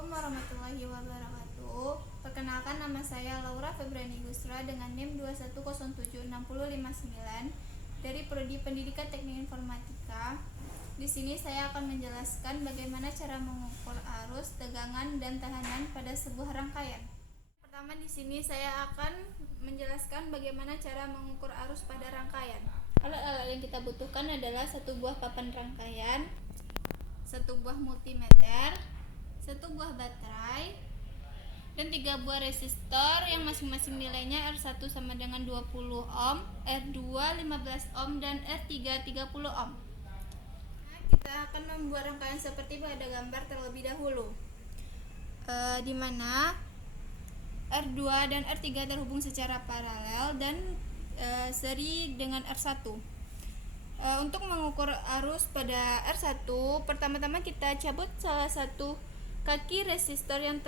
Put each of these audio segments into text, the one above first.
Assalamualaikum warahmatullahi wabarakatuh. Perkenalkan, nama saya Laura Febrani Gusra dengan NIM 2107659 dari Prodi Pendidikan Teknik Informatika. Di sini saya akan menjelaskan bagaimana cara mengukur arus, tegangan, dan tahanan pada sebuah rangkaian. Pertama, di sini saya akan menjelaskan bagaimana cara mengukur arus pada rangkaian. Alat-alat yang kita butuhkan adalah satu buah papan rangkaian, satu buah multimeter, satu buah baterai, dan 3 buah resistor yang masing-masing nilainya R1 sama dengan 20 ohm, R2 15 ohm, dan R3 30 ohm. Kita akan membuat rangkaian seperti pada gambar terlebih dahulu, di mana R2 dan R3 terhubung secara paralel dan seri dengan R1. Untuk mengukur arus pada R1, pertama-tama kita cabut salah satu kaki resistor yang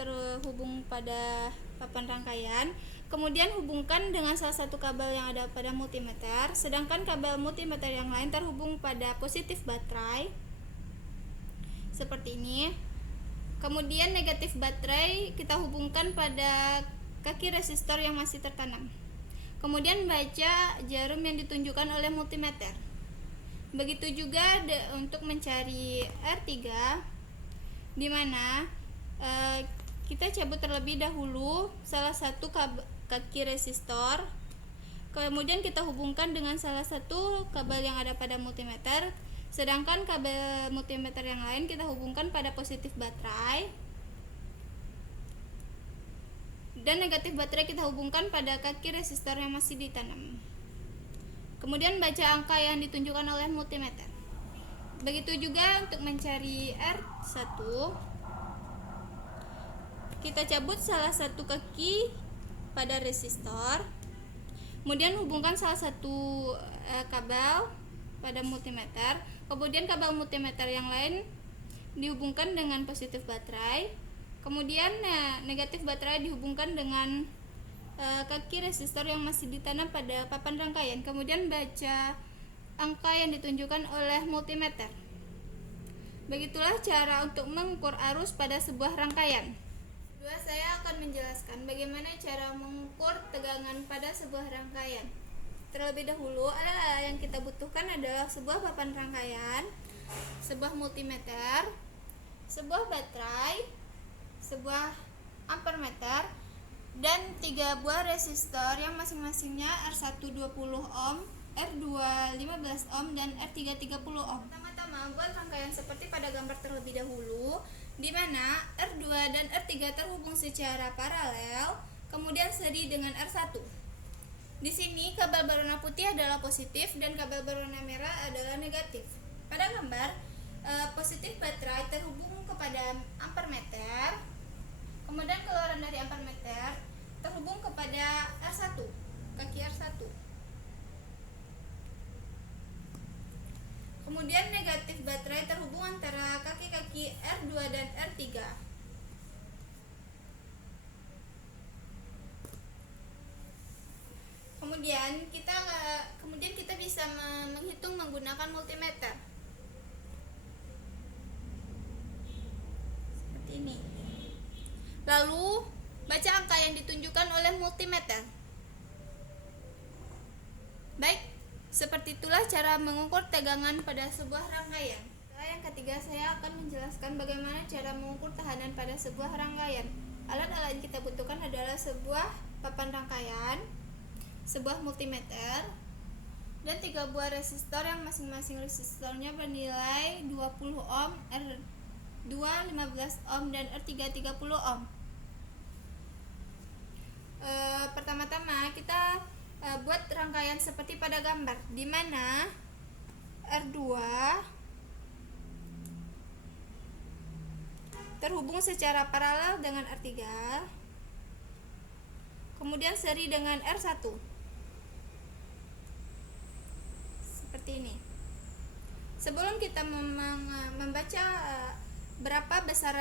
terhubung pada papan rangkaian, kemudian hubungkan dengan salah satu kabel yang ada pada multimeter, sedangkan kabel multimeter yang lain terhubung pada positif baterai seperti ini. Kemudian negatif baterai kita hubungkan pada kaki resistor yang masih tertanam. Kemudian baca jarum yang ditunjukkan oleh multimeter. Begitu juga untuk mencari R3, di mana kita cabut terlebih dahulu salah satu kaki resistor, kemudian kita hubungkan dengan salah satu kabel yang ada pada multimeter, sedangkan kabel multimeter yang lain kita hubungkan pada positif baterai, dan negatif baterai kita hubungkan pada kaki resistor yang masih ditanam. Kemudian baca angka yang ditunjukkan oleh multimeter. Begitu juga untuk mencari R1, kita cabut salah satu kaki pada resistor, kemudian hubungkan salah satu kabel pada multimeter, kemudian kabel multimeter yang lain dihubungkan dengan positif baterai, kemudian negatif baterai dihubungkan dengan kaki resistor yang masih ditanam pada papan rangkaian, kemudian baca angka yang ditunjukkan oleh multimeter. Begitulah cara untuk mengukur arus pada sebuah rangkaian. Kedua, saya akan menjelaskan bagaimana cara mengukur tegangan pada sebuah rangkaian. Terlebih dahulu, alat-alat yang kita butuhkan adalah sebuah papan rangkaian, sebuah multimeter, sebuah baterai, sebuah ampermeter, dan 3 buah resistor yang masing-masingnya R1 20 ohm, R2 15 ohm, dan R3 30 ohm. Pertama-tama buat rangkaian seperti pada gambar terlebih dahulu, di mana R2 dan R3 terhubung secara paralel, kemudian seri dengan R1. Di sini kabel berwarna putih adalah positif dan kabel berwarna merah adalah negatif. Pada gambar, positif baterai terhubung kepada ampermeter, kemudian keluaran dari ampermeter terhubung kepada R1, kaki R1. Kemudian negatif baterai terhubung antara kaki-kaki R2 dan R3. Kemudian kita bisa menghitung menggunakan multimeter. Seperti ini. Lalu baca angka yang ditunjukkan oleh multimeter. Baik, seperti itulah cara mengukur tegangan pada sebuah rangkaian. Yang ketiga, saya akan menjelaskan bagaimana cara mengukur tahanan pada sebuah rangkaian. Alat-alat yang kita butuhkan adalah sebuah papan rangkaian, sebuah multimeter, dan 3 buah resistor yang masing-masing resistornya bernilai 20 ohm, R2 15 ohm, dan R3 30 ohm. Pertama-tama kita buat rangkaian seperti pada gambar, di mana R2 terhubung secara paralel dengan R3, kemudian seri dengan R1 seperti ini. Sebelum kita membaca berapa besar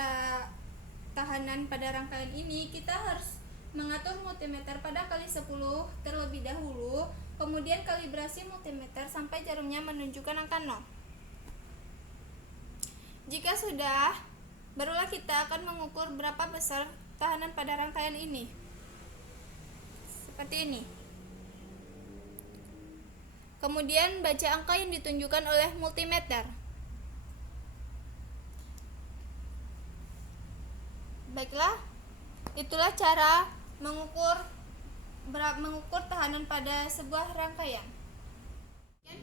tahanan pada rangkaian ini, kita harus mengatur multimeter pada kali 10 terlebih dahulu, kemudian kalibrasi multimeter sampai jarumnya menunjukkan angka 0. Jika sudah Barulah kita akan mengukur berapa besar tahanan pada rangkaian ini. Seperti ini. Kemudian baca angka yang ditunjukkan oleh multimeter. Baiklah, itulah cara mengukur tahanan pada sebuah rangkaian.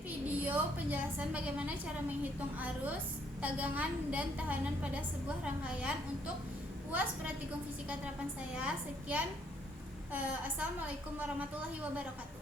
Video penjelasan bagaimana cara menghitung arus, tegangan, dan tahanan pada sebuah rangkaian untuk UAS Praktikum Fisika Terapan saya. Sekian. Assalamualaikum warahmatullahi wabarakatuh.